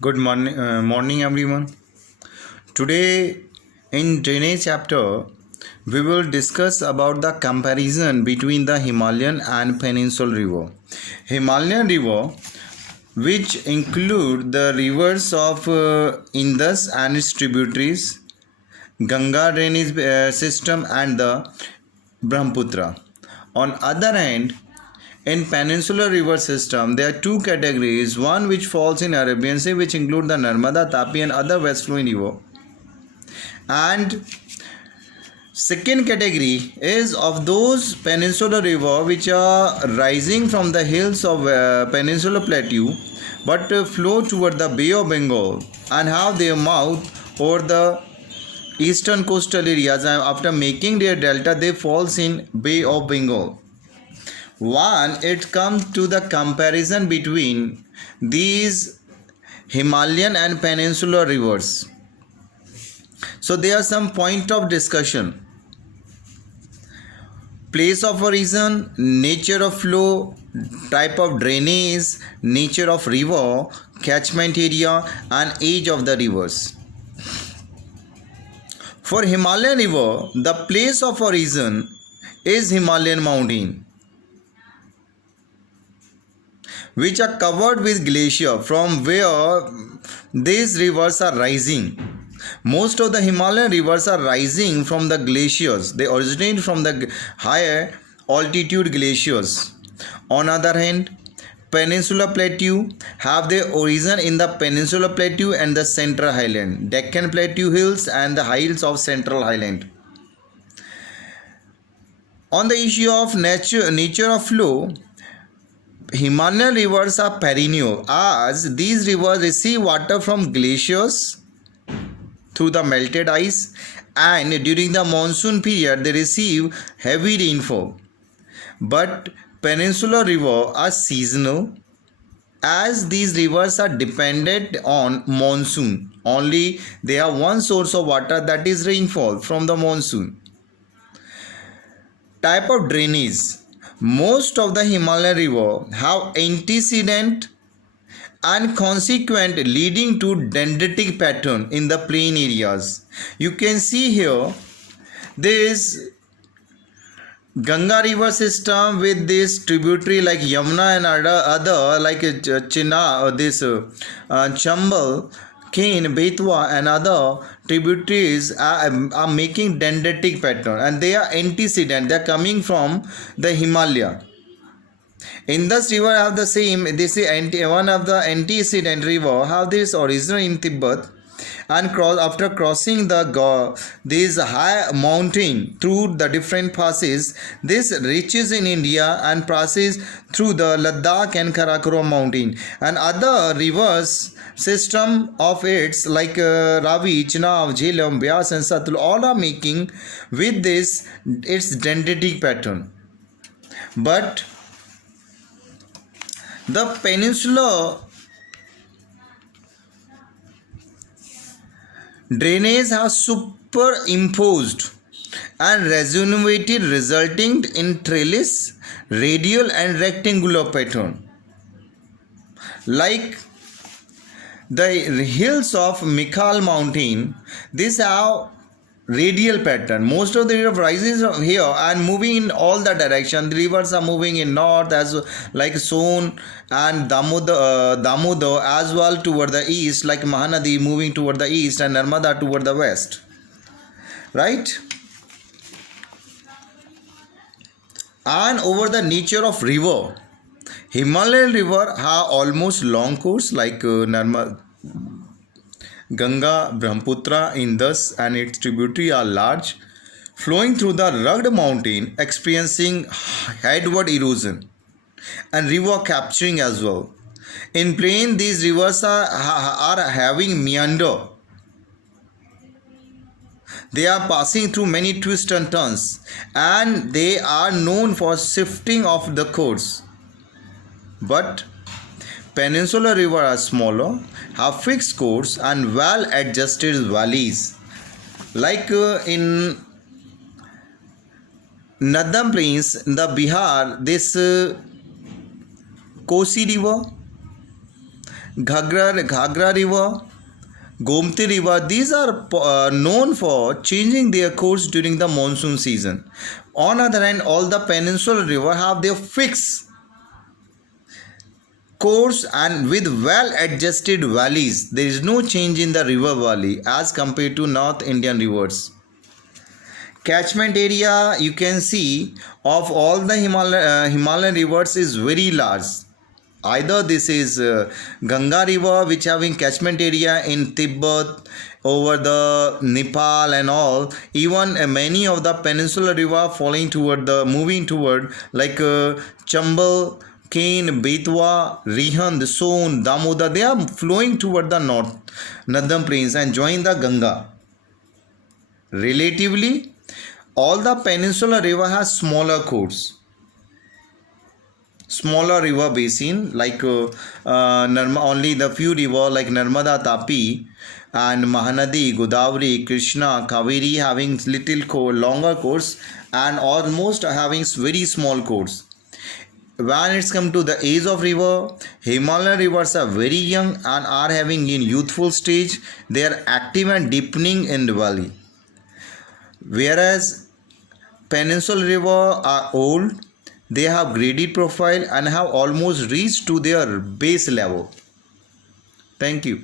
Good morning everyone. Today in drainage chapter, we will discuss about the comparison between the Himalayan and Peninsular River. Himalayan River, which include the rivers of Indus and its tributaries, Ganga drainage system and the Brahmaputra. On other hand, in peninsular river system, there are two categories. One which falls in Arabian Sea, which include the Narmada, Tapi and other west flowing river. And second category is of those peninsular river which are rising from the hills of peninsular plateau but flow toward the Bay of Bengal and have their mouth over the eastern coastal areas, and after making their delta they falls in Bay of Bengal. One, it comes to the comparison between these Himalayan and peninsular rivers. So there are some point of discussion. Place of origin, nature of flow, type of drainage, nature of river, catchment area and age of the rivers. For Himalayan river, the place of origin is Himalayan mountain, which are covered with glacier from where these rivers are rising. Most of the Himalayan rivers are rising from the glaciers. They originate from the higher altitude glaciers. On other hand, Peninsular Plateau have their origin in the Peninsular Plateau and the Central Highland, Deccan Plateau hills and the hills of Central Highland. On the issue of nature of flow, Himalayan rivers are perennial as these rivers receive water from glaciers through the melted ice, and during the monsoon period they receive heavy rainfall. But peninsular rivers are seasonal as these rivers are dependent on monsoon. Only they have one source of water, that is rainfall from the monsoon. Type of drainage. Most of the Himalayan river have antecedent and consequent leading to dendritic pattern in the plain areas. You can see here this Ganga river system with this tributary like Yamuna and other like Chinna or this Chambal, Kane, Betwa and other tributaries are making dendritic pattern, and they are antecedent. They are coming from the Himalaya. Indus river have the same. This is one of the antecedent river have this origin in Tibet, and after crossing this high mountain through the different passes, this reaches in India and passes through the Ladakh and Karakoram mountain, and other rivers system of its like Ravi, Chenab, Jhelum, Byas and Satluj all are making with this its dendritic pattern. But the peninsular drainage has superimposed and resonated, resulting in trellis, radial and rectangular pattern. Like the hills of Mikhal mountain, these have radial pattern. Most of the river rises here and moving in all the direction. The rivers are moving in north as like Son and Damodar as well toward the east, like Mahanadi moving toward the east and Narmada toward the west, right? And over the nature of river, Himalayan river have almost long course like Narmada, Ganga, Brahmaputra, Indus and its tributary are large, flowing through the rugged mountain, experiencing headward erosion and river capturing as well. In plain, these rivers are having meander. They are passing through many twists and turns, and they are known for shifting of the course. But peninsular rivers are smaller, have fixed course and well adjusted valleys. Like in Nadam Plains, in the Bihar, this Kosi river, Ghagra River, Gomti River, these are known for changing their course during the monsoon season. On other hand, all the peninsular river have their fixed course and with well adjusted valleys. There is no change in the river valley as compared to North Indian rivers. Catchment area you can see of all the Himalayan rivers is very large. Either this is Ganga river which having catchment area in Tibet, over the Nepal and all, even many of the peninsular river moving toward like Chambal, Kain, Betwa, Rihand, Son, Damodar, they are flowing toward the northern plains and join the Ganga. Relatively, all the peninsular river has smaller course, smaller river basin like only the few river like Narmada, Tapi and Mahanadi, Godavari, Krishna, Kaveri having little longer course and almost having very small course. When it's come to the age of river, Himalayan rivers are very young and are having in youthful stage. They are active and deepening in the valley. Whereas peninsular river are old, they have graded profile and have almost reached to their base level. Thank you.